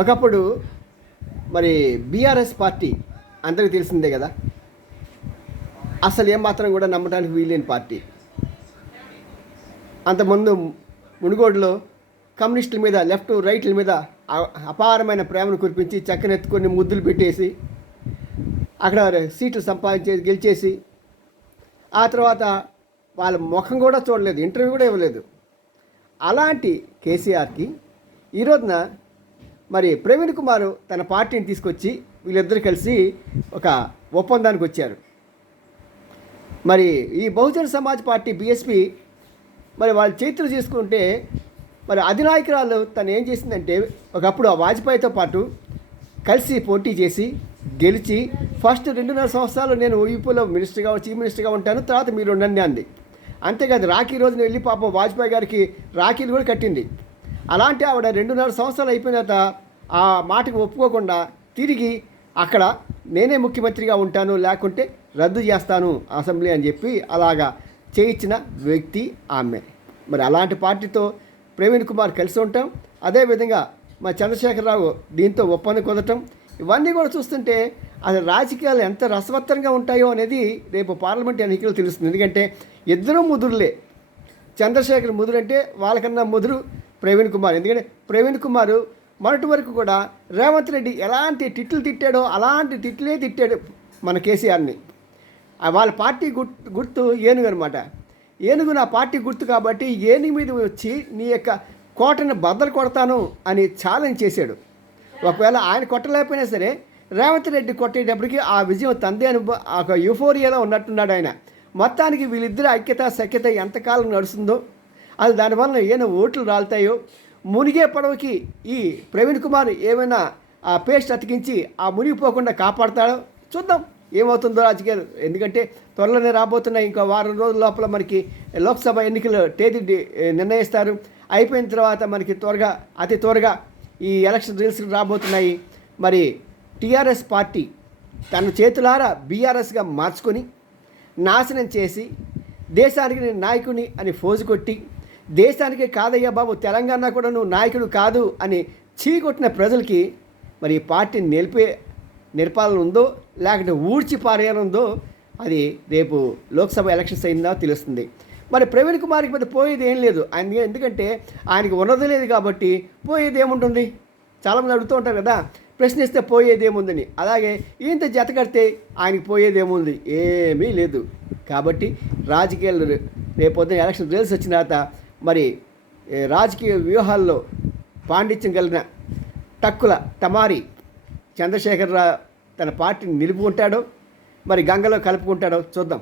ఒకప్పుడు మరి BRS party అందరికీ తెలిసిందే కదా. అసలు ఏమాత్రం కూడా నమ్మడానికి వీలేని పార్టీ. అంతకుముందు మునుగోడులో కమ్యూనిస్టుల మీద లెఫ్ట్ రైట్ల మీద అపారమైన ప్రేమను కురిపించి చక్కనెత్తుకొని ముద్దులు పెట్టేసి అక్కడ సీట్లు సంపాదించే గెలిచేసి ఆ తర్వాత వాళ్ళ ముఖం కూడా చూడలేదు ఇంటర్వ్యూ కూడా ఇవ్వలేదు. అలాంటి కేసీఆర్కి ఈ రోజున మరి ప్రవీణ్ కుమార్ తన పార్టీని తీసుకొచ్చి వీళ్ళిద్దరు కలిసి ఒక ఒప్పందానికి వచ్చారు. మరి ఈ బహుజన సమాజ్ పార్టీ బీఎస్పీ మరి వాళ్ళ చేతులు తీసుకుంటే మరి అధినాయకురాలు తను ఏం చేసిందంటే ఒకప్పుడు ఆ వాజ్పేయితో పాటు కలిసి పోటీ చేసి గెలిచి ఫస్ట్ రెండున్నర సంవత్సరాలు నేను యూపీలో మినిస్టర్గా చీఫ్ మినిస్టర్గా ఉంటాను తర్వాత మీరు ఉండండి అంది. అంతేకాదు రాఖీ రోజున వెళ్ళి పాపం వాజ్పేయి గారికి రాఖీలు కూడా కట్టింది. అలాంటి ఆవిడ రెండున్నర సంవత్సరాలు అయిపోయిన తర్వాత ఆ మాటకు ఒప్పుకోకుండా తిరిగి అక్కడ నేనే ముఖ్యమంత్రిగా ఉంటాను లేకుంటే రద్దు చేస్తాను అసెంబ్లీ అని చెప్పి అలాగా చేయించిన వ్యక్తి ఆమె. మరి అలాంటి పార్టీతో ప్రవీణ్ కుమార్ కలిసి ఉంటాం అదేవిధంగా మా చంద్రశేఖరరావు దీంతో ఒప్పందం కుదరటం ఇవన్నీ కూడా చూస్తుంటే అసలు రాజకీయాలు ఎంత రసవత్తరంగా ఉంటాయో అనేది రేపు పార్లమెంట్ ఎన్నికలు తెలుస్తుంది. ఎందుకంటే ఇద్దరూ ముదురులే. చంద్రశేఖర్ ముదురు అంటే వాళ్ళకన్నా ముదురు ప్రవీణ్ కుమార్. ఎందుకంటే ప్రవీణ్ కుమార్ మొదటి వరకు కూడా రేవంత్ రెడ్డి ఎలాంటి తిట్లు తిట్టాడో అలాంటి తిట్లే తిట్టాడు మన కేసీఆర్ని. వాళ్ళ పార్టీ గుర్తు గుర్తు ఏనుగు అనమాట ఏనుగు నా పార్టీ గుర్తు కాబట్టి ఏనుగు మీద వచ్చి నీ యొక్క కోటను బద్దలు కొడతాను అని ఛాలెంజ్ చేశాడు. ఒకవేళ ఆయన కొట్టలేకపోయినా సరే రేవంత్ రెడ్డి కొట్టేటప్పటికి ఆ విజయం తందే అని ఒక యుఫోరియాలో ఉన్నట్టున్నాడు ఆయన. మొత్తానికి వీళ్ళిద్దరి ఐక్యత సఖ్యత ఎంతకాలం నడుస్తుందో అది దానివల్ల ఏమైనా ఓట్లు రాలుతాయో? మునిగే పడవకి ఈ ప్రవీణ్ కుమార్ ఏమైనా ఆ పేస్ట్ అతికించి ఆ మునిగిపోకుండా కాపాడతాడో? చూద్దాం. ఏమవుతుందో రాజకీయాలు. ఎందుకంటే త్వరలోనే రాబోతున్నాయి. ఇంకో వారం రోజుల లోపల మనకి లోక్సభ ఎన్నికలు తేదీ నిర్ణయిస్తారు. అయిపోయిన తర్వాత మనకి త్వరగా అతి త్వరగా ఈ ఎలక్షన్ రిజల్ట్స్ రాబోతున్నాయి. మరి టీఆర్ఎస్ పార్టీ తన చేతులారా బీఆర్ఎస్గా మార్చుకొని నాశనం చేసి దేశానికి నేను నాయకుని అని ఫోజు కొట్టి దేశానికి కాదయ్యా బాబు తెలంగాణ కూడా నువ్వు నాయకుడు కాదు అని చీకొట్టిన ప్రజలకి మరి ఈ పార్టీని నిలిపే నిలపాలని ఉందో లేకుంటే ఊడ్చి పారేయాలందో అది రేపు లోక్సభ ఎలక్షన్స్ అయిందా తెలుస్తుంది. మరి ప్రవీణ్ కుమార్కి పెద్ద పోయేది ఏం లేదు. ఆయన ఎందుకంటే ఆయనకి ఉన్నది లేదు కాబట్టి పోయేది ఏముంటుంది? చాలామంది అడుగుతూ ఉంటారు కదా ప్రశ్నిస్తే పోయేది ఏముందని. అలాగే ఈయంత జత కడితే ఆయనకి పోయేది ఏముంది? ఏమీ లేదు. కాబట్టి రాజకీయాలు రేపొద్దున ఎలక్షన్ రిజల్ట్స్ వచ్చిన తర్వాత మరి రాజకీయ వ్యూహాల్లో పాండిత్యం కలిగిన టక్కుల టమారి చంద్రశేఖర్ రావు తన పార్టీని నిలుపుకుంటాడో మరి గంగలో కలుపుకుంటాడో చూద్దాం.